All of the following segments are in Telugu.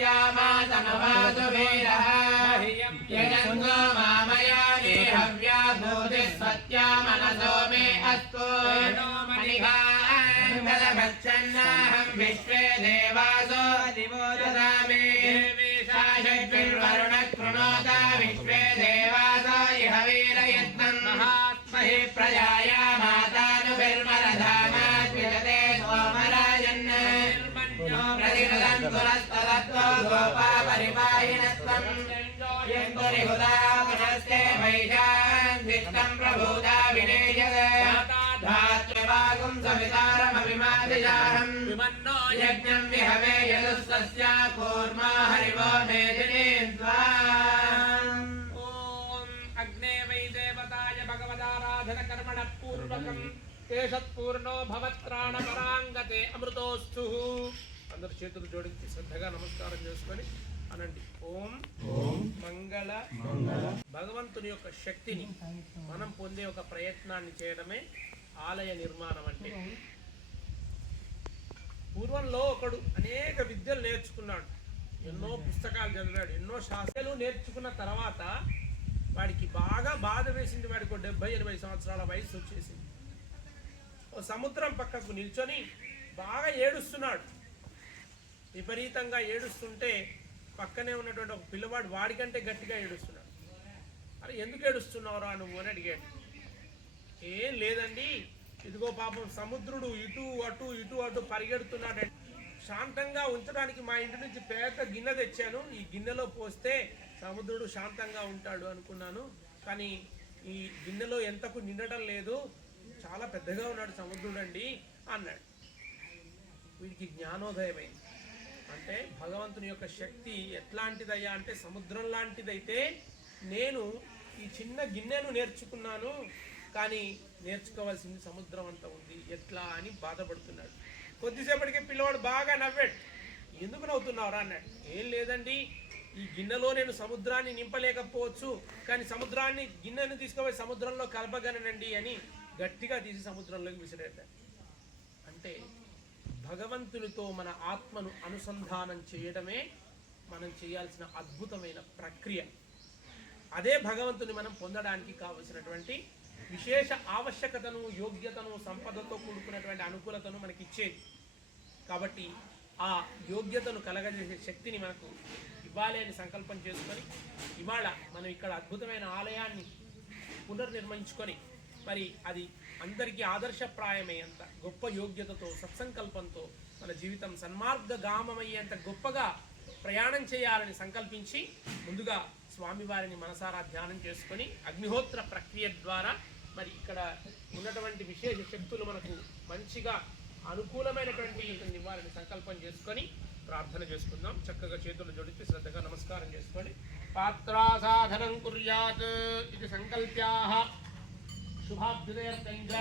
तस्यामातमवातु वीरः यजन्तो मामया हव्या भूतिः सत्या मनसो मे अस्तु मनिघाङ्गलभच्छन्नाहं विश्वे देवासो दिवो ददामि षड्भिर्वरुणः कृणोता विश्वे देवासो इह वीरयत्नं महात्महि प्रजाया मातानुभिर्मरधामाद्विजते सोमराजन् प्रतिगदन्तुरस्तदत्तो गोपा परिपाहिनस्त्वं यन्तुरिहुदा पुनस्ते वैशान् दिष्टं प्रभूता विनेयद धात्रिवागुं सवितारमभिमादिजाहं विमन्नो यज्ञं विहवे यदुस्तस्या कूर्मा हरिवो मेदिनीं स्वाम् ॐ अग्ने वै देवताय भगवदाराधनकर्मणः पूर्वकम् కేశత్పూర్ణో భవత్రాణపరాంగతే అమృతోస్థు. అందరు చేతులు జోడించి శ్రద్ధగా నమస్కారం చేసుకొని అనండి ఓం మంగళ. భగవంతుని యొక్క శక్తిని మనం పొందే ఒక ప్రయత్నాన్ని చేయడమే ఆలయ నిర్మాణం అంటే. పూర్వంలో ఒకడు అనేక విద్యలు నేర్చుకున్నాడు, ఎన్నో పుస్తకాలు చదివాడు, ఎన్నో శాస్త్రాలు నేర్చుకున్న తర్వాత వాడికి బాగా బాధ వేసింది. వాడికి 70-80 సంవత్సరాల వయసు వచ్చేసింది. ఓ సముద్రం పక్కకు నిల్చొని బాగా ఏడుస్తున్నాడు. విపరీతంగా ఏడుస్తుంటే పక్కనే ఉన్నటువంటి ఒక పిల్లవాడు వాడికంటే గట్టిగా ఏడుస్తున్నాడు. అరే ఎందుకు ఏడుస్తున్నావురా నువ్వు అని అడిగాడు. ఏం లేదండి, ఇదిగో పాపం సముద్రుడు ఇటు అటు పరిగెడుతున్నాడు. శాంతంగా ఉంచడానికి మా ఇంటి నుంచి పెద్ద గిన్నె తెచ్చాను, ఈ గిన్నెలో పోస్తే సముద్రుడు శాంతంగా ఉంటాడు అనుకున్నాను, కానీ ఈ గిన్నెలో ఎంతకు నిండటం లేదు, చాలా పెద్దగా ఉన్నాడు సముద్రుడు అండి అన్నాడు. వీడికి జ్ఞానోదయమైంది. అంటే భగవంతుని యొక్క శక్తి ఎట్లాంటిదయ్యా అంటే సముద్రం లాంటిదైతే నేను ఈ చిన్న గిన్నెను నేర్చుకున్నాను, కానీ నేర్చుకోవాల్సింది సముద్రం అంతా ఉంది, ఎట్లా అని బాధపడుతున్నాడు. కొద్దిసేపటికి పిల్లవాడు బాగా నవ్వాడు. ఎందుకు నవ్వుతున్నావురా అన్నాడు. ఏం లేదండి, ఈ గిన్నెలో నేను సముద్రాన్ని నింపలేకపోవచ్చు, కానీ సముద్రాన్ని గిన్నెను తీసుకుపోయి సముద్రంలో కలపగలనండి అని గట్టిగా తీసి సముద్రంలోకి విసిరేద్దాం. అంటే భగవంతునితో మన ఆత్మను అనుసంధానం చేయడమే మనం చేయాల్సిన అద్భుతమైన ప్రక్రియ. అదే భగవంతుని మనం పొందడానికి కావలసినటువంటి విశేష ఆవశ్యకతను, యోగ్యతను, సంపదతో కూడుకున్నటువంటి అనుకూలతను మనకి ఇచ్చేది. కాబట్టి ఆ యోగ్యతను కలగజేసే శక్తిని మనకు ఇవ్వాలి అని సంకల్పం చేసుకొని ఇవాళ మనం ఇక్కడ అద్భుతమైన ఆలయాన్ని పునర్నిర్మించుకొని మరి అది అందరికీ ఆదర్శప్రాయమయ్యేంత గొప్ప యోగ్యతతో, సత్సంకల్పంతో మన జీవితం సన్మార్గగామమయ్యేంత గొప్పగా ప్రయాణం చేయాలని సంకల్పించి ముందుగా స్వామివారిని మనసారా ధ్యానం చేసుకొని అగ్నిహోత్ర ప్రక్రియ ద్వారా మరి ఇక్కడ ఉన్నటువంటి విశేష శక్తులు మనకు మంచిగా అనుకూలమైనటువంటి ఇవ్వాలని సంకల్పం చేసుకొని ప్రార్థన చేసుకుందాం. చక్కగా చేతులు జోడించి శ్రద్ధగా నమస్కారం చేసుకొని పాత్రాసాధనం కుర్యాత్ ఇది సంకల్ప్యాః शुभाभ्युदयर्तञ्च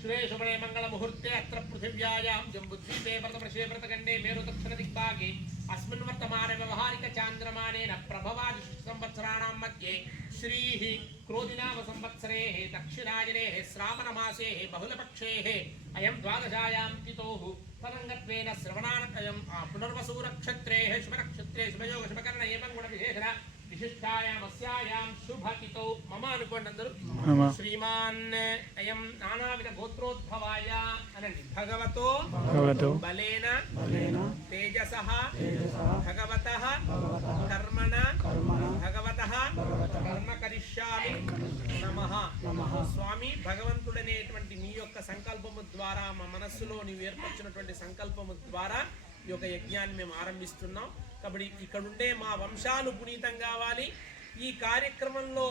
श्रे शुभे मंगलमुहूर्ते अत्र पृथिव्यायां जम्बुद्वीपे व्रतवर्षे व्रतखण्डे मेरुदक्षिणदिक्पागे अस्मिन् वर्तमाने व्यवहारिक चान्द्रमानेन प्रभवादि संवत्सराणां मध्ये श्रीः क्रोधिनाम संवत्सरेः दक्षिणायनेः श्रावणमासेः बहुलपक्षेः अयं द्वादशायां तिथोः तदङ्गत्वेन श्रवणानकयं पुनर्वसूनक्षत्रेः शुभनक्षत्रे शुभयोग शुभकर्ण एवं गुणविशेषण विशिष्टायामस्यायां शुभतिथौ मम अनुकोण्डंदरु श्रीमान् अयं नानाविध गोत्रोद्भवाय अनंति भगवतो बलेन तेजसः भगवतः कर्मणा भगवतः कर्म करिष्यामि नमः. స్వామి భగవంతుడనేటువంటి మీ యొక్క సంకల్పము ద్వారా మా మనస్సులో నీవు ఏర్పరిచినటువంటి సంకల్పము ద్వారా ఈ యొక్క యజ్ఞాన్ని మేము ఆరంభిస్తున్నాం. కాబట్టి ఇక్కడుండే మా వంశాలు పునీతం కావాలి. ఈ కార్యక్రమంలో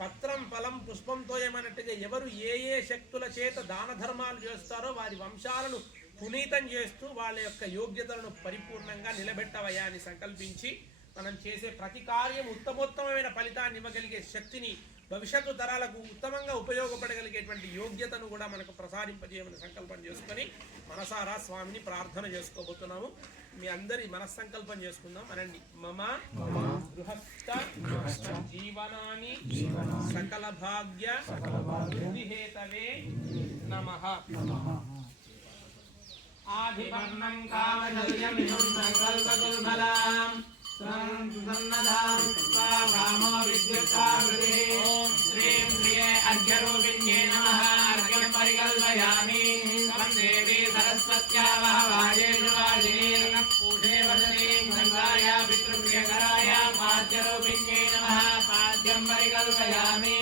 పత్రం ఫలం పుష్పంతో ఏమన్నట్టుగా ఎవరు ఏ ఏ శక్తుల చేత దాన ధర్మాలు చేస్తారో వారి వంశాలను పునీతం చేస్తూ వాళ్ళ యొక్క యోగ్యతలను పరిపూర్ణంగా నిలబెట్టవయ్యా అని సంకల్పించి మనం చేసే ప్రతి కార్యం ఉత్తమోత్తమైన ఫలితాన్ని ఇవ్వగలిగే శక్తిని, భవిష్యత్తు తరాలకు ఉత్తమంగా ఉపయోగపడగలిగేటువంటి యోగ్యతను కూడా మనకు ప్రసాదింపజేయమని సంకల్పం చేసుకొని మనసారా స్వామిని ప్రార్థన చేసుకోబోతున్నాము. మీ అందరి మనస్సంకల్పం చేసుకుందాం. అనండి. మమ గృహస్థ జీవనాని సకల భాగ్య వృద్ధిహేతవే నమః. ఆదివర్ణం కామధుర్యమిదం సంకల్పకుల్బలాం रामो विद्युत्सामृतिः ॐ श्रीं श्रिये अर्घ्यरूपिण्ये नमः अर्घ्यं परिकल्पयामि त्वं देवी सरस्वत्यावहवाजेषु वाजिनी पूषे वदनीं गङ्गाय पितृप्रियकराय पाद्यरूपिण्ये नमः पाद्यं परिकल्पयामि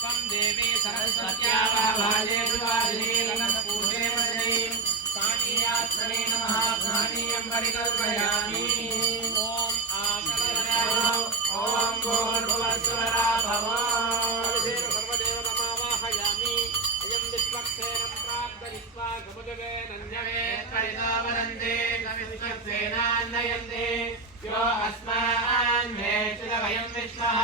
त्वं देवी सरस्वत्यावहवाजेषु वाजिनी पूषे वदनीं पानीयात्मने नमः पानीयं परिकल्पयामि ॐ भूर्भुवस्वरा भवो सर्वदेवतमावाहयामि अयं विश्वक्सेनं प्राप्तयित्वा गमजगेनन्यवे परितो वदन्ते विश्वक्सेनान्नयन्ते यो अस्मान्मेषु वयं विश्वः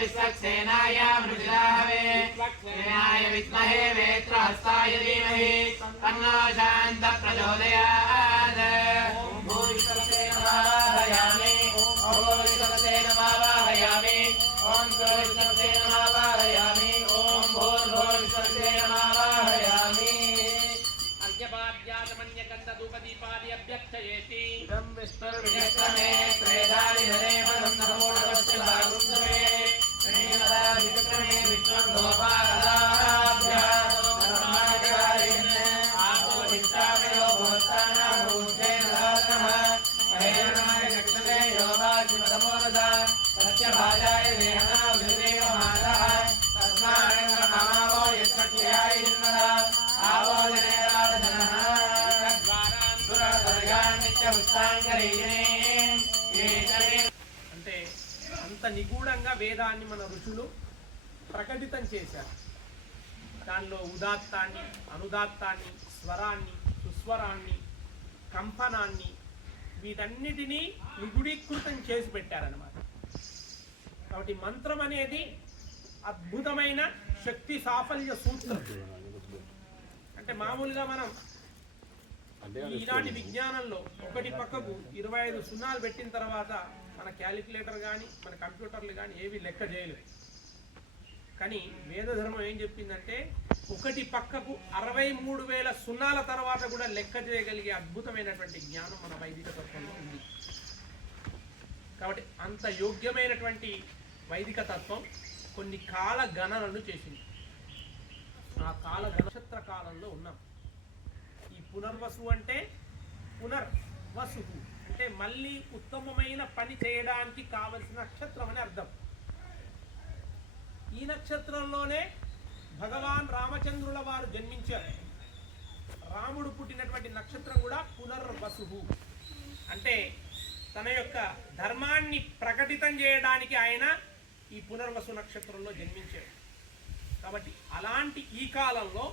विश्वक्सेनाय मृषाहवे विश्वक्सेनाय विद्महे वेत्रहस्ताय धीमहि तन्नो शान्तः प्रचोदयात् ॐ भूर्भुवस्वराहयामि वाहयामि ॐ वाहयामि ॐ वाहयामि अर्घ्यपाद्यातमन्यगन्धधूपदीपादि अभ्यक्षयेति इदं विष्णुर्विक्रमे त्रेधानि हरेव नमोऽस्तु भागुंसवे श्रीमदा विक्रमे विश्वं गोपालाभ्यां धर्माधिकारिन् आपो चित्तामयो भूतानां भूतेन दातः भैरवनाय दक्षिणे योगाचिमतमोरदा सत्यभाजाय देहना विवेकमानः तस्मान्नमावो यत्सत्याय जन्मदा आवो जनेराधनः दुरादर्गान् नित्यपुष्टाङ्गरीजिने అంటే అంత నిగూఢంగా వేదాన్ని మన ఋషులు ప్రకటితం చేశారు. దానిలో ఉదాత్తాన్ని, అనుదాత్తాన్ని, స్వరాన్ని, సుస్వరాన్ని, కంపనాన్ని వీటన్నిటినీ నిగుడీకృతం చేసి పెట్టారన్నమాట. కాబట్టి మంత్రం అనేది అద్భుతమైన శక్తి సాఫల్య సూత్రం. అంటే మామూలుగా మనం ఈనాటి విజ్ఞానంలో ఒకటి పక్కకు 25 సున్నాలు పెట్టిన తర్వాత మన క్యాలిక్యులేటర్ కానీ మన కంప్యూటర్లు కానీ ఏవి లెక్క చేయలేవు. కానీ వేదధర్మం ఏం చెప్పిందంటే ఒకటి పక్కకు 63,000 సున్నాల తర్వాత కూడా లెక్క చేయగలిగే అద్భుతమైనటువంటి జ్ఞానం మన వైదిక తత్వంలో ఉంది. కాబట్టి అంత యోగ్యమైనటువంటి వైదిక తత్వం కొన్ని కాల గణనలు చేసింది. ఆ కాల నక్షత్ర కాలంలో ఉన్నాం. ఈ పునర్వసు అంటే పునర్వసు అంటే మళ్ళీ ఉత్తమమైన పని చేయడానికి కావలసిన నక్షత్రం అని అర్థం. ఈ నక్షత్రంలోనే భగవాన్ రామచంద్రుల వారు జన్మించారు. రాముడు పుట్టినటువంటి నక్షత్రం కూడా పునర్వసు అంటే తన యొక్క ధర్మాన్ని ప్రకటితం చేయడానికి ఆయన ఈ పునర్వసు నక్షత్రంలో జన్మించాడు. కాబట్టి అలాంటి ఈ కాలంలో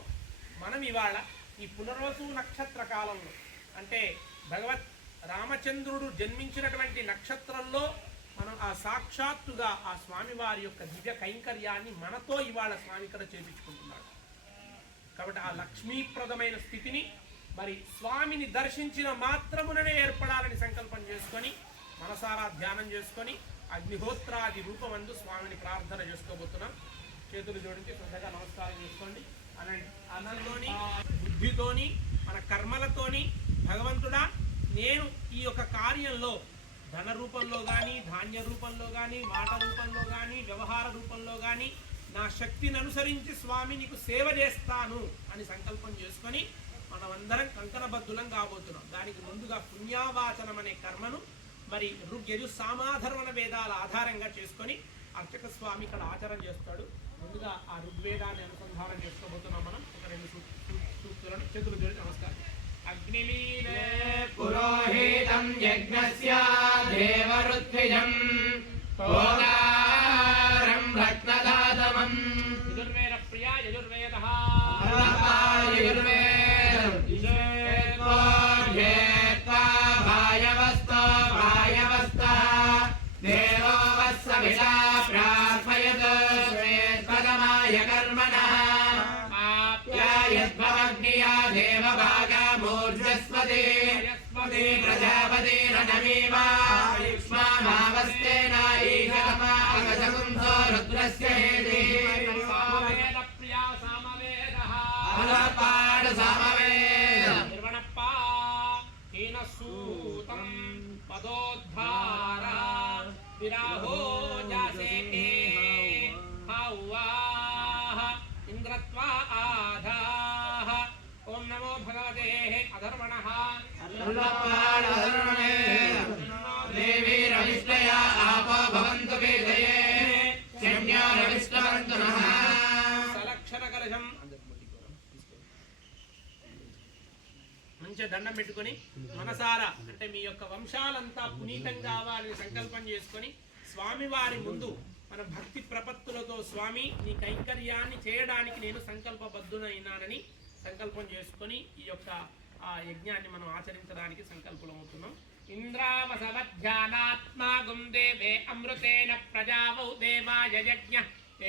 మనం ఇవాళ ఈ పునర్వసు నక్షత్ర కాలంలో అంటే భగవత్ రామచంద్రుడు జన్మించినటువంటి నక్షత్రంలో మనం ఆ సాక్షాత్తుగా ఆ స్వామివారి యొక్క దివ్య కైంకర్యాన్ని మనతో ఇవాళ స్వామి ఇక్కడ చేపించుకుంటున్నాడు. కాబట్టి ఆ లక్ష్మీప్రదమైన స్థితిని మరి స్వామిని దర్శించిన మాత్రముననే ఏర్పడాలని సంకల్పం చేసుకొని మనసారా ధ్యానం చేసుకొని అగ్నిహోత్రాది రూపమందు స్వామిని ప్రార్థన చేసుకోబోతున్నాం. చేతులు జోడించి శ్రద్ధగా నమస్కారం చేసుకోండి. అనంలోని బుద్ధితోని మన కర్మలతోని భగవంతుడా నేను ఈ యొక్క కార్యంలో ధన రూపంలో కానీ ధాన్య రూపంలో కానీ మాట రూపంలో కానీ వ్యవహార రూపంలో కానీ నా శక్తిని అనుసరించి స్వామి నీకు సేవ చేస్తాను అని సంకల్పం చేసుకొని మనమందరం కంకణబద్ధులం కాబోతున్నాం. దానికి ముందుగా పుణ్యావాచనం అనే కర్మను మరి ఋగ్యజు సామాధర్వణ వేదాల ఆధారంగా చేసుకొని అర్చక స్వామి ఇక్కడ ఆచరణ చేస్తాడు. ముందుగా ఆ ఋగ్వేదాన్ని అనుసంధానం చేసుకోబోతున్నాం. మనం ఒక 2 సూక్తులను చేతులు జోడించి నమస్కారం. అగ్నిలీనే పురోహితం యజ్ఞస్య దేవరుత్విజం హోదారం రత్నదాతమం యజుర్వేద ప్రియా యజుర్వేదః యజుర్వేదం యేత్వా భాయవస్తో భాయవస్తః దేవో వస్సవిషా ప్రార్థయత్ శ్వేత్పదమాయ కర్మణః ఆప్యాయద్భవగ్నియా దేవభాగామూర్ధ్వస్పతి ప్రజాపతిరనమీవా యుష్మామావస్తేన ఈశతమాగసగుంసో రుద్రస్య హేతి ప్రియా సామవేదః అలపాడ సామవేద నిర్వణప్పా హీనసూతం పదోద్ధారా विराहो जासे हाउवाः इंद्रत्वा आधाः ओम नमो भगवते अधर्मणः देवी रविष्टया आपो भवन्तु वेदये शन्यो रविष्टवन्तु नः सलक्षण कलशम మంచి దండం పెట్టుకొని మనసారా అంటే మీ యొక్క వంశాలంతా పునీతం కావాలని సంకల్పం చేసుకొని స్వామి వారి ముందు మన భక్తి ప్రపత్తులతో స్వామి నీ కైంకర్యాన్ని చేయడానికి నేను సంకల్పబద్ధునైనానని సంకల్పం చేసుకొని ఈ యొక్క ఆ యజ్ఞాన్ని మనం ఆచరించడానికి సంకల్పమవుతున్నాం. ఇంద్రావసవధ్యానాత్మాగుం దేవే అమృతేన ప్రజావౌ దేవాయ యజ్ఞ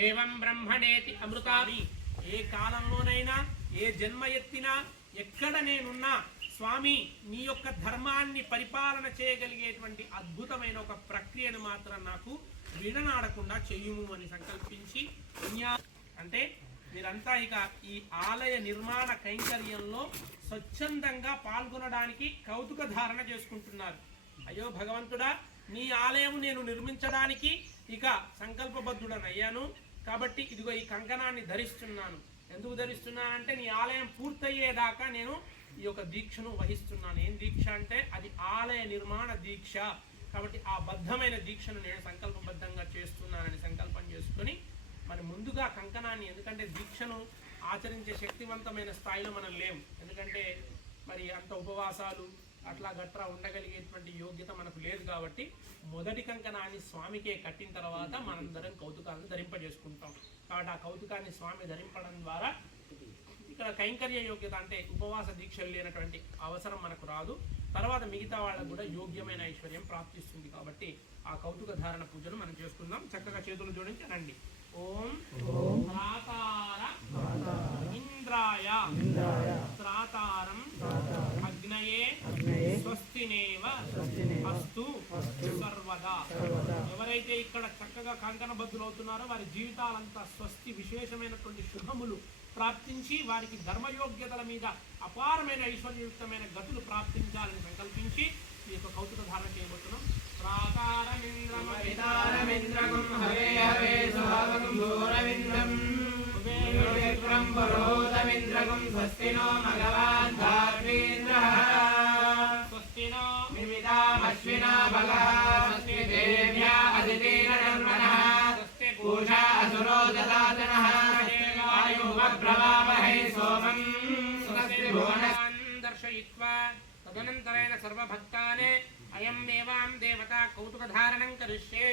ఏవం బ్రహ్మణేతి అమృతాని. ఏ కాలంలోనైనా ఏ జన్మ ఎత్తినా ఎక్కడ నేనున్నా స్వామి నీ యొక్క ధర్మాన్ని పరిపాలన చేయగలిగేటువంటి అద్భుతమైన ఒక ప్రక్రియను మాత్రం నాకు విడనాడకుండా చెయ్యుము అని సంకల్పించి అంటే మీరంతా ఇక ఈ ఆలయ నిర్మాణ కైంకర్యంలో స్వచ్ఛందంగా పాల్గొనడానికి కౌతుక ధారణ చేసుకుంటున్నారు. అయ్యో భగవంతుడా, నీ ఆలయం నేను నిర్మించడానికి ఇక సంకల్పబద్ధుడనయ్యాను కాబట్టి ఇదిగో ఈ కంకణాన్ని ధరిస్తున్నాను. ఎందుకు ధరిస్తున్నానంటే నీ ఆలయం పూర్తయ్యేదాకా నేను ఈ యొక్క దీక్షను వహిస్తున్నాను. ఏం దీక్ష అంటే అది ఆలయ నిర్మాణ దీక్ష. కాబట్టి ఆ బద్ధమైన దీక్షను నేను సంకల్పబద్ధంగా చేస్తున్నానని సంకల్పం చేసుకొని మరి ముందుగా కంకణాన్ని, ఎందుకంటే దీక్షను ఆచరించే శక్తివంతమైన స్థాయిలో మనం లేము, ఎందుకంటే మరి అంత ఉపవాసాలు అట్లా గట్రా ఉండగలిగేటువంటి యోగ్యత మనకు లేదు. కాబట్టి మొదటి కంకణాన్ని స్వామికే కట్టిన తర్వాత మనందరం కౌతుకాలను ధరింపజేసుకుంటాం. కాబట్టి ఆ కౌతుకాన్ని స్వామి ధరింపడం ద్వారా ఇక్కడ కైంకర్య యోగ్యత అంటే ఉపవాస దీక్షలు లేనటువంటి అవసరం మనకు రాదు. తర్వాత మిగతా వాళ్ళకు కూడా యోగ్యమైన ఐశ్వర్యం ప్రాప్తిస్తుంది. కాబట్టి ఆ కౌతుక ధారణ పూజను మనం చేసుకుందాం. చక్కగా చేతులు జోడించి రండి. ఓం త్రాతార ఇంద్రాయ త్రాతారం అగ్నయే స్వస్తినేవ అస్తు సర్వదా. ఎవరైతే ఇక్కడ చక్కగా కంకణబద్ధులు అవుతున్నారో వారి జీవితాలంతా స్వస్తి, విశేషమైనటువంటి శుభములు ప్రాప్తించి వారికి ధర్మయోగ్యతల మీద అపారమైన ఐశ్వర్యయుక్తమైన గతులు ప్రాప్తించాలని సంకల్పించి ఈ యొక్క కౌతుక ధారణ చేయబోతున్నాం. ప్రాకారమింద్రమవితారమింద్రగం హవే హవే సుభగం భూరవింద్రం విక్రం పురోదమింద్రగం స్వస్తినో భగవాన్ ధార్మేంద్రః స్వస్తినో మిమితామశ్వినా భగః స్వస్తి దేవ్యా అదితేన ధర్మణః స్వస్తి పూషా అసురో దదాతనః బ్రవామహే సోమం స్వస్తి భువనాన్ దర్శయిత్వా తదనంతరేణ సర్వభక్తానే అయం దేవాం దేవతా కౌతుక ధారణం కరిష్యే.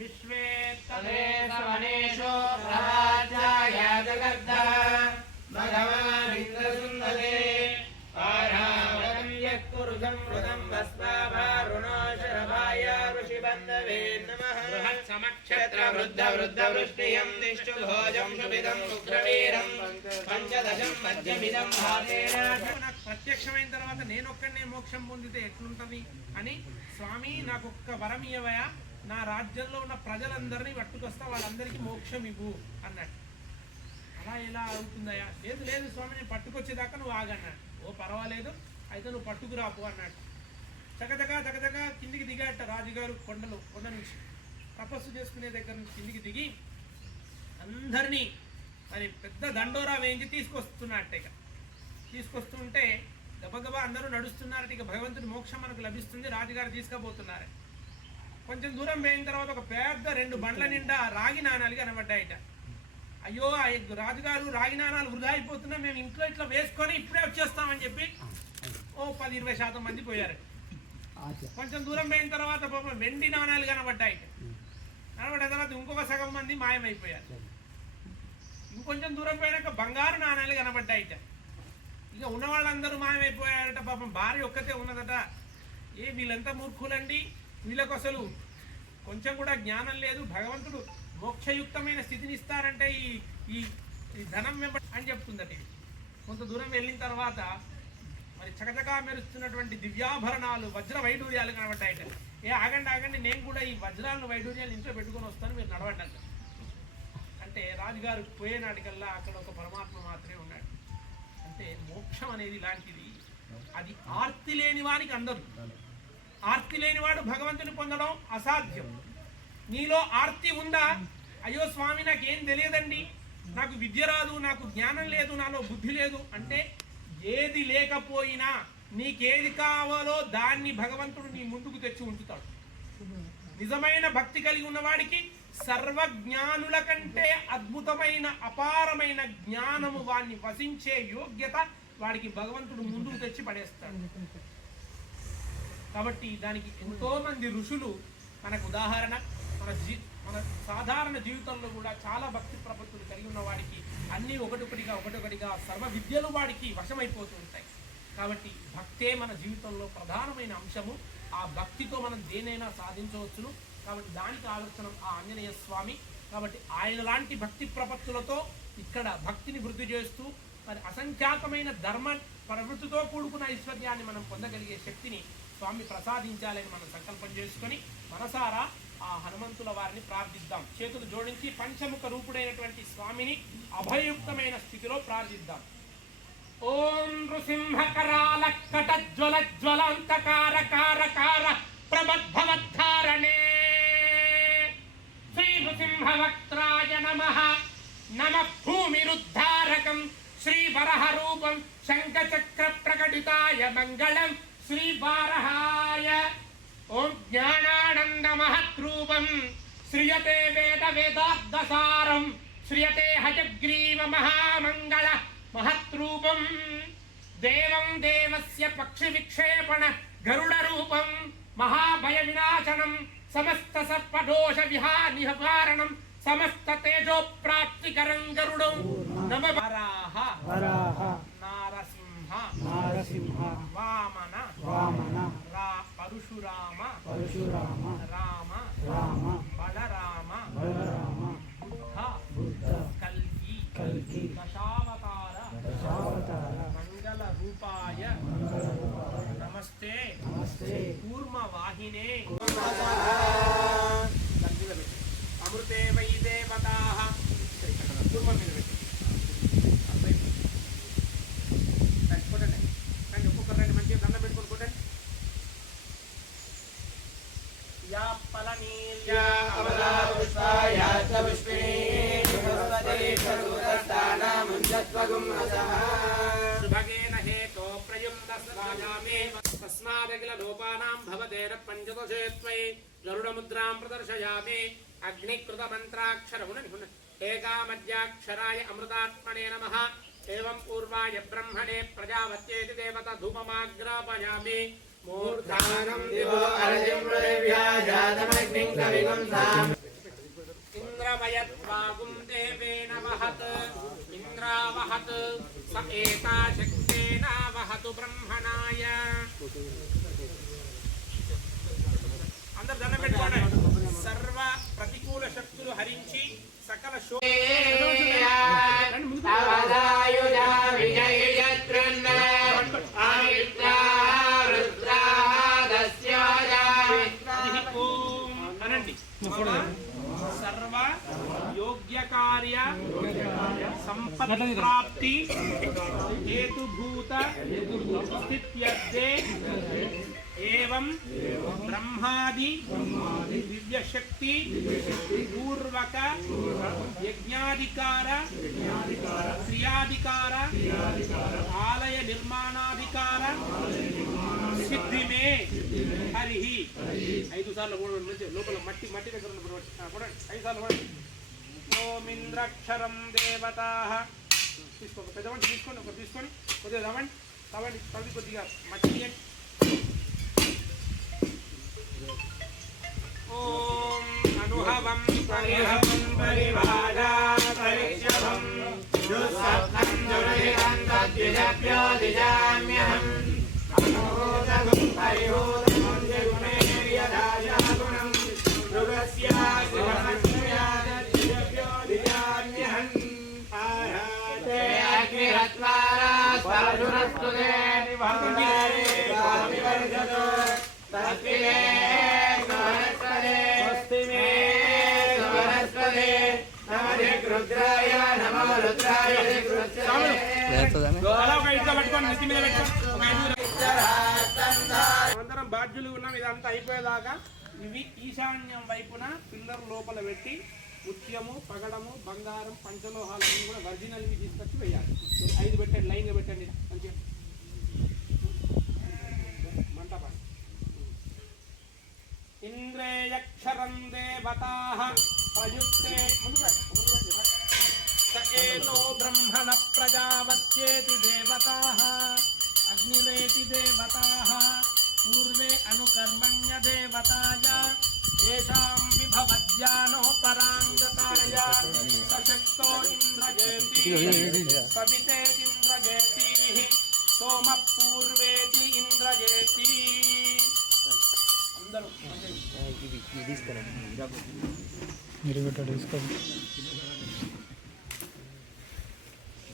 విశ్వే తదే సవనేషు రాజ్యాయ జగద్దః భగవాన్ ఇంద్రసుందరే ఆరావరం యక్కురుజం వృదం భస్మాభారుణో శరభాయ ఋషిబంధవే నమః. బృహత్ సమక్షత్ర వృద్ధ వృద్ధ వృష్టియం నిష్ఠు భోజం శుభిదం ఉగ్రవీరం పంచదశం మధ్యమిదం భాతేన. నాకు ప్రత్యక్షమైన తర్వాత నేనొక్కనే మోక్షం పొందితే ఎట్లుంటది అని, స్వామి నాకు ఒక్క వరం ఇవ్వయా, నా రాజ్యంలో ఉన్న ప్రజలందరినీ పట్టుకొస్తా, వాళ్ళందరికీ మోక్షం ఇవ్వు అన్నాడు. అలా ఎలా అవుతుందయా? లేదు లేదు స్వామి, నేను పట్టుకొచ్చేదాకా నువ్వు ఆగన్నాడు. ఓ పర్వాలేదు, అయితే నువ్వు పట్టుకురాపు అన్నాడు. చకచకా కిందికి దిగాట రాజుగారు. కొండ నుంచి తపస్సు చేసుకునే దగ్గర నుంచి కిందికి దిగి అందరినీ మరి పెద్ద దండోరా వేయించి తీసుకొస్తున్నట్ట. ఇక తీసుకొస్తుంటే గబగబా అందరూ నడుస్తున్నారట. ఇక భగవంతుడి మోక్షం మనకు లభిస్తుంది, రాజుగారు తీసుకుపోతున్నారు. కొంచెం దూరం పోయిన తర్వాత ఒక పెద్ద 2 బండ్ల నిండా రాగి నాణాలు కనబడ్డాయట. అయ్యో ఆ రాజుగారు రాగి నాణాలు వృధా అయిపోతున్నా, మేము ఇంట్లో ఇట్లా వేసుకొని ఇప్పుడే వచ్చేస్తామని చెప్పి ఓ 10-20% మంది పోయారు. కొంచెం దూరం పోయిన తర్వాత పాపం వెండి నాణాలు కనబడ్డాయి. కనబడ్డ తర్వాత ఇంకొక సగం మంది మాయమైపోయారు. ఇంకొంచెం దూరం పోయాక బంగారు నాణాలు కనబడ్డాయిట. ఇక ఉన్న వాళ్ళందరూ మాయమైపోయారట. పాపం భార్య ఒక్కతే ఉన్నదట. ఏ వీళ్ళంతా మూర్ఖులండి, వీళ్ళకు అసలు కొంచెం కూడా జ్ఞానం లేదు. భగవంతుడు మోక్షయుక్తమైన స్థితిని ఇస్తారంటే ఈ ధనం అని చెప్తుందట. కొంత దూరం వెళ్ళిన తర్వాత మరి చకచకా మెరుస్తున్నటువంటి దివ్యాభరణాలు, వజ్ర వైడూర్యాలు కనబడ్డాయట. ఆగండి, నేను కూడా ఈ వజ్రాలను వైడూర్యాలు ఇంట్లో పెట్టుకొని వస్తాను, మీరు నడవండి అంట. అంటే రాజుగారు పోయేనాటికల్లా అక్కడ ఒక పరమాత్మ మాత్రమే ఉన్నాడు. అంటే మోక్ష మోక్షం అనేది ఇలాంటిది. అది ఆర్తి లేని వానికి అందదు. ఆర్తి లేనివాడు భగవంతుని పొందడం అసాధ్యం. నీలో ఆర్తి ఉందా? అయ్యో స్వామి నాకేం తెలియదండి, నాకు విద్య రాదు, నాకు జ్ఞానం లేదు, నాలో బుద్ధి లేదు అంటే ఏది లేకపోయినా నీకేది కావాలో దాన్ని భగవంతుడు నీ ముందుకు తెచ్చి ఉంచుతాడు. నిజమైన భక్తి కలిగి ఉన్నవాడికి సర్వజ్ఞానుల కంటే అద్భుతమైన అపారమైన జ్ఞానము వాడిని వసించే యోగ్యత వాడికి భగవంతుడు ముందుకు తెచ్చి పడేస్తాడు. కాబట్టి దానికి ఎంతో మంది ఋషులు మనకు ఉదాహరణ. మన సాధారణ జీవితంలో కూడా చాలా భక్తి ప్రపత్తులు కలిగి ఉన్న వాడికి అన్నీ ఒకటొకటిగా సర్వ విద్యలు వాడికి వశమైపోతూ ఉంటాయి. కాబట్టి భక్తే మన జీవితంలో ప్రధానమైన అంశము. ఆ భక్తితో మనం దేనైనా సాధించవచ్చును. కాబట్టి దానికి ఆలోచన ఆ ఆంజనేయ స్వామి. కాబట్టి ఆయన లాంటి భక్తి ప్రపత్తులతో ఇక్కడ భక్తిని వృద్ధి చేస్తూ మరి అసంఖ్యాకమైన ధర్మ ప్రవృత్తితో కూడుకున్న ఐశ్వర్యాన్ని మనం పొందగలిగే శక్తిని స్వామి ప్రసాదించాలని మనం సంకల్పం చేసుకొని మనసారా ఆ హనుమంతుల వారిని ప్రార్థిద్దాం. చేతులు జోడించి పంచముఖ రూపుడైనటువంటి స్వామిని అభయయుక్తమైన స్థితిలో ప్రార్థిద్దాం. ఓం నృసింహకరాల కటజ్వల జ్వలాంతకార కారకార ప్రమద్భవద్ధారణే శ్రీ నృసింహవక్త్రాయ నమః. నమః భూమిరుద్ధారకం శ్రీ వరహ రూపం శంఖచక్ర ప్రకటితాయ మంగళం శ్రీ వారహాయ. ఓం జ్ఞానానంద మహద్రూపం శ్రియతే వేద వేదార్థసారం శ్రియతే హయగ్రీవ మహామంగళ మహద్రూపం. దేవం దేవస్య పక్షి విక్షేపణ గరుడ రూపం మహాభయ వినాశనం సమస్త సర్పదోష నివారణం సమస్త తేజో ప్రాప్తికరం గరుడం. నమ వరాహ నారసింహ వామన పరశురామ రామ బలరామ బుద్ధ కల్కి దశావతార మంగళ రూపాయ నమస్తే కూర్మవాహినే. అమృతే వై దేవతాః కూర్మం మీద పెట్టి కొట్టండి. కానీ ఒక్కొక్కరు రండి, మంచిగా దండం పెట్టుకొని కొట్టండి. యా పలనీర్యా సుభగేన హేతో ప్రయుక్తస్వాజామే తస్మాదఖిల లోపానాం భవతేన పంచదశేత్వై గరుడముద్రాం ప్రదర్శయామి. అగ్నికృత మంత్రాక్షరమున ఏకామధ్యాక్షరాయ అమృతాత్మనే నమః. ఏవం పూర్వాయ బ్రహ్మణే ప్రజావత్యేతి దేవత ధూపమాగ్రాపయామి. మూర్ధానం దివో అరజిం ప్రవ్యాజాతమగ్నిం కవిగుంసాం. ఇంద్రమయత్వాగుం దేవేన వహత్ ఇంద్రావహత్ స ఏతా శక్తేన వహతు బ్రహ్మణాయ. అందరూ దండం పెట్టుకోండి. సర్వ ప్రతికూల శక్తులు హరించి సకల అనండి. సర్వ యోగ్య కార్య సంపత్ ప్రాప్తి హేతుభూత స్థిత్యర్థే ఏవం బ్రహ్మాది దివ్యశక్తి పూర్వక యజ్ఞాధికార క్రియాధికార ఆలయ నిర్మాణాధికార సిద్ధిమే హరి. 5 సార్లు లోపల మట్టి దగ్గర 5 సార్లు పడండి. ఓమింద్రక్షరం దేవతాః. తీసుకోండి, పెద్దవాడిని తీసుకోండి, ఒకటి తీసుకొని కొద్దిగా తవ్వండి కొద్దిగా మట్టి. ఓం అనుహవం పరిహవం పరివాదా పరిక్షభం దుస్సప్తం దుర్హితం తద్విజభ్యో దిజామ్యహం. అనుహోదగం పరిహోదగం జగుణేర్యదాయా గుణం మృగస్యా గుణమస్యా తద్విజభ్యో దిజామ్యహం. ఆహాతే అగ్నిహత్వారా స్వరజునస్తుతే నివర్ధతే స్వామివర్ధతో తస్మినే రుద్రాయ నమో రుద్రాయ. నెత్తి మీద పెట్టుకోండి. అందరం బాధ్యులు ఉన్నాం. ఇదంతా అయిపోయేదాకా ఇవి ఈశాన్యం వైపున పిల్లర్ లోపల పెట్టి ముత్యము, పగడము, బంగారం, పంచలోహాలన్నీ కూడా ఒరిజినల్వి తీసుకొచ్చి వేయాలి. 5 పెట్టండి, లైన్గా పెట్టండి మంచిగా. మంటపం ఇంద్రేయక్షరం దేవతాః ప్రయుక్తే ఏతో బ్రహ్మణ ప్రజావత్యేతి దేవతాః అగ్నిరేతి దేవతాః పూర్వే అనుకర్మణ్య దేవతాయ ఏషాం విభవజ్ఞానో పరాంగతాయ సశక్తో ఇంద్రజేతి సవితేతింద్రజేతి సోమ పూర్వేతి ఇంద్రజేతి. అందరూ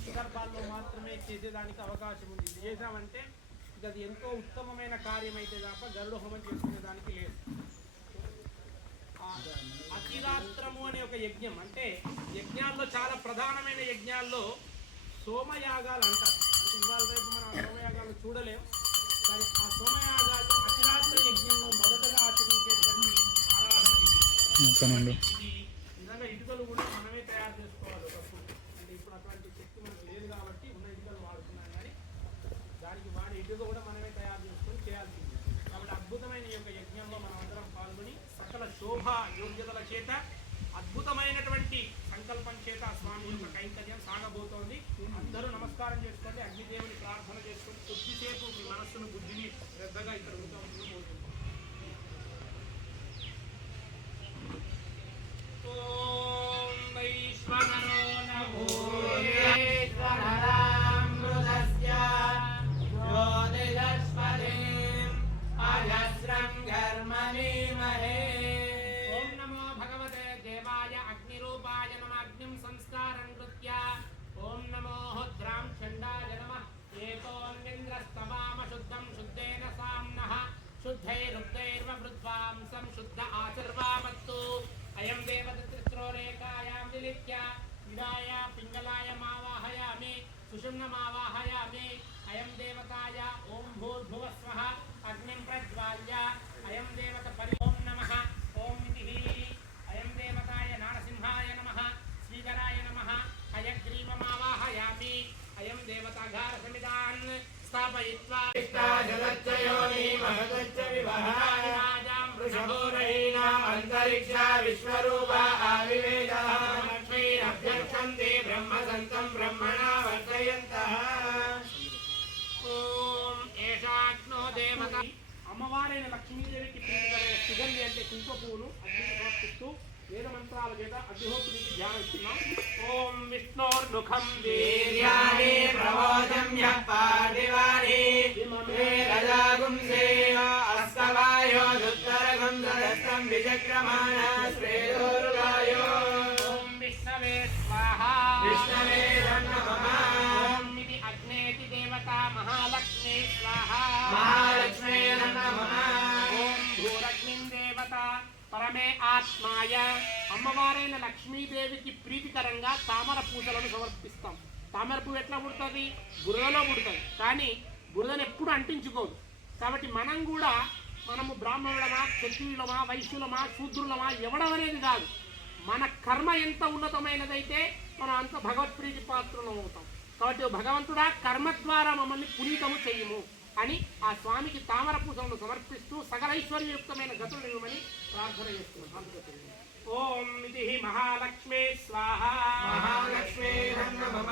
సందర్భాల్లో మాత్రమే చేసేదానికి అవకాశం ఉంది. చేసామంటే అది ఎంతో ఉత్తమమైన కార్యం అయితే తప్ప గరుడ హోమం చేసుకునే దానికి లేదు. అతిరాత్రము అనే ఒక యజ్ఞం, అంటే యజ్ఞాల్లో చాలా ప్రధానమైన యజ్ఞాల్లో సోమయాగాలు అంటారు. అంటే ఇవాళ రేపు మనం సోమయాగాలు చూడలేము, కానీ ఆ సోమయాగాలు అతిరాత్ర యజ్ఞంలో మొదటగా ఆచరించేటువంటి ఆరాధన ఇది. నిజంగా ఇటుకలు కూడా మనమే తయారు చేసుకోవాలి ఒకప్పుడు. అంటే ఇప్పుడు అటువంటి శక్తి మనకు లేదు కాబట్టి ఉన్న ఇటుకలు వాడుతున్నాం, కానీ దానికి వాడే ఇటుక కూడా మనమే తయారు చేసుకొని చేయాల్సింది. కాబట్టి అద్భుతమైన ఈ యొక్క యజ్ఞంలో మనం అందరం పాల్గొని సకల శోభ యోగ్యతల చేత అద్భుతమైనటువంటి సంకల్పం చేత స్వామి యొక్క కైంకర్యం సాగబోతోంది. అందరూ నమస్కారం చేసుకోండి, అగ్నిదేవుని ప్రార్థన చేసుకొని కొద్దిసేపు మీ మనస్సును బుద్ధిని శ్రద్ధగా ఇక్కడ ఉంచాల్సింది కోరుకుంటాం. ఓం వైశ్వనరో నమో సంస్కారం కృత్య. ఓం నమో హుద్రాం చండాయ నమః ఏతోన్నింద్రస్తమామ శుద్ధం శుద్ధేన సామ్నః శుద్ధైరుక్తైర్వృద్వాంసం శుద్ధ ఆశీర్వామత్తు. అయం దేవదత్రోరేకాయాం విలిఖ్య విడాయ పింగళాయ మావాహయామి సుషుమ్నమావాహయామి. అయం దేవతాయ ఓం భూర్భువస్వః అగ్నిం ప్రజ్వాల్య. అయం దేవత పరి. ఓం నమః ఓం ఇతి. అయం దేవతాయ నారసింహాయ నమః శ్రీధరాయ నమః. హయగ్రీవమావాహయామి. అయం దేవతాఘార సమిదాన్ స్థాపయిత్వా జలచ్చయోని మహదచ్చ వివహాయ రాజాం వృషభోరహీనాం అంతరిక్ష విశ్వరూప ఆవివేద లక్ష్మీరభ్యక్షంతే బ్రహ్మసంతం బ్రహ్మణా వర్ధయంతః. ఓం ఏషాగ్నో దేవత. అమ్మవారైన లక్ష్మీదేవికి ప్రీతికరమైన సుగంధి అంటే కుంకుమ పువ్వును అగ్నికి సమర్పిస్తూ వేద మంత్రాల చేత అగ్నిహోత్రుడికి ధ్యానిస్తున్నాం. ఓం విష్ణోర్ముఖం వీర్యాణి ప్రవోజం యః పార్థివాని రజాగుంసేయ అస్తవాయో దుత్తరగం దదస్తం విచక్రమాణ శ్రేయోరుగాయో. ఓం విష్ణవే స్వాహా. విష్ణవే నమః. ఓం ఇది అగ్నేతి దేవత మహాలక్ష్మీ స్వాహా. మహాలక్ష్మీ నమః. ఓం భూరగ్నిం దేవత పరమే ఆత్మాయ. అమ్మవారైన లక్ష్మీదేవికి ప్రీతికరంగా తామర పూజలను సమర్పిస్తాం. తామర పువ్వు ఎట్లా పుడుతుంది? బురదలో పుడుతుంది, కానీ బురదను ఎప్పుడు అంటించుకోదు. కాబట్టి మనం కూడా మనము బ్రాహ్మణులమా, క్షత్రియులమా, వైశ్యులమా, శూద్రులమా ఎవడం అనేది కాదు. మన కర్మ ఎంత ఉన్నతమైనదైతే మనం అంత భగవత్ప్రీతి పాత్రలు అవుతాం. కాబట్టి భగవంతుడా కర్మ ద్వారా మమ్మల్ని పునీతము చెయ్యము అని ఆ స్వామికి తామర పూజలను సమర్పిస్తూ సకలైశ్వర్యయుక్తమైన గతులు ఇవ్వమని ప్రార్థన చేస్తున్నాం. ఓం ఇది మహాలక్ష్మీ స్వాహ. మహాలక్ష్మీ నమః.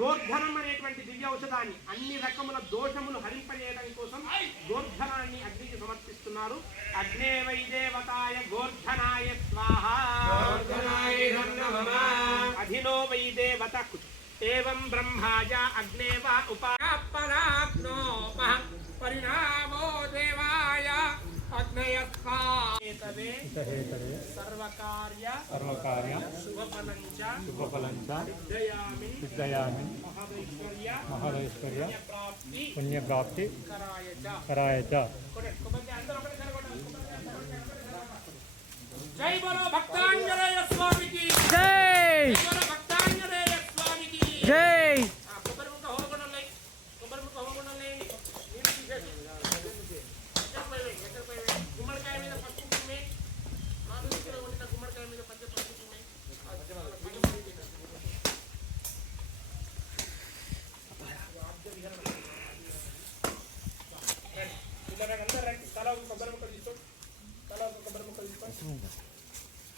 గోర్ధనం అనేటువంటి దివ్య ఔషధాన్ని అన్ని రకముల దోషములు హరింపజేయడం కోసం గోర్ధనాన్ని అగ్నికి సమర్పిస్తున్నారు. అగ్నే వైదేవతాయ గోర్ధనాయ స్వాహ. అధినో వైదేవత ఏవం బ్రహ్మాయ అగ్నేవ ఉపాపరాగ్నోప పరిణామో దేవాయ అగ్నయస్వాహేతవే సర్వకార్య శుభఫలంచ సిద్ధయామి మహదైశ్వర్య పుణ్యప్రాప్తి కరాయచ. జై బలో భక్తాంజనేయ స్వామికి జై. భక్తాంజనేయ స్వామికి జై. కొబ్బరి ముక్క హోగొండలే. కొబ్బరి ముక్క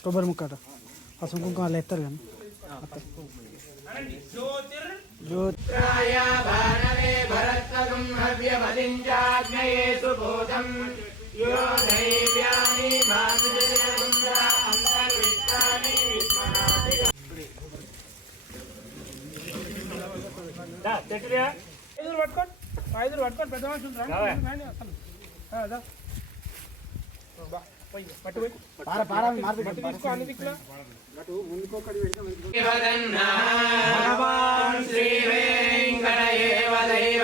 కొబ్బరి ముక్కట పసుపు కుంకుమ వాళ్ళు ఎత్తారు కానీ అనండి. జ్యోతిర్ జ్యోతి భానవే భరత్వగం హవ్యమదించాగ్నయే సుబోధం యో దైవ్యాని మానుజయగుంద్ర అంతర్విత్తాని విద్మనాది ఐదుగురు పట్టుకోండి పెద్ద మనిషి ఉంటారా? రండి, అసలు. దా. పోయి, పట్టు పోయి. మట్టి తీసుకో అన్ని దిక్కులా. భగవాన్ శ్రీ వెంకటేవ దైవ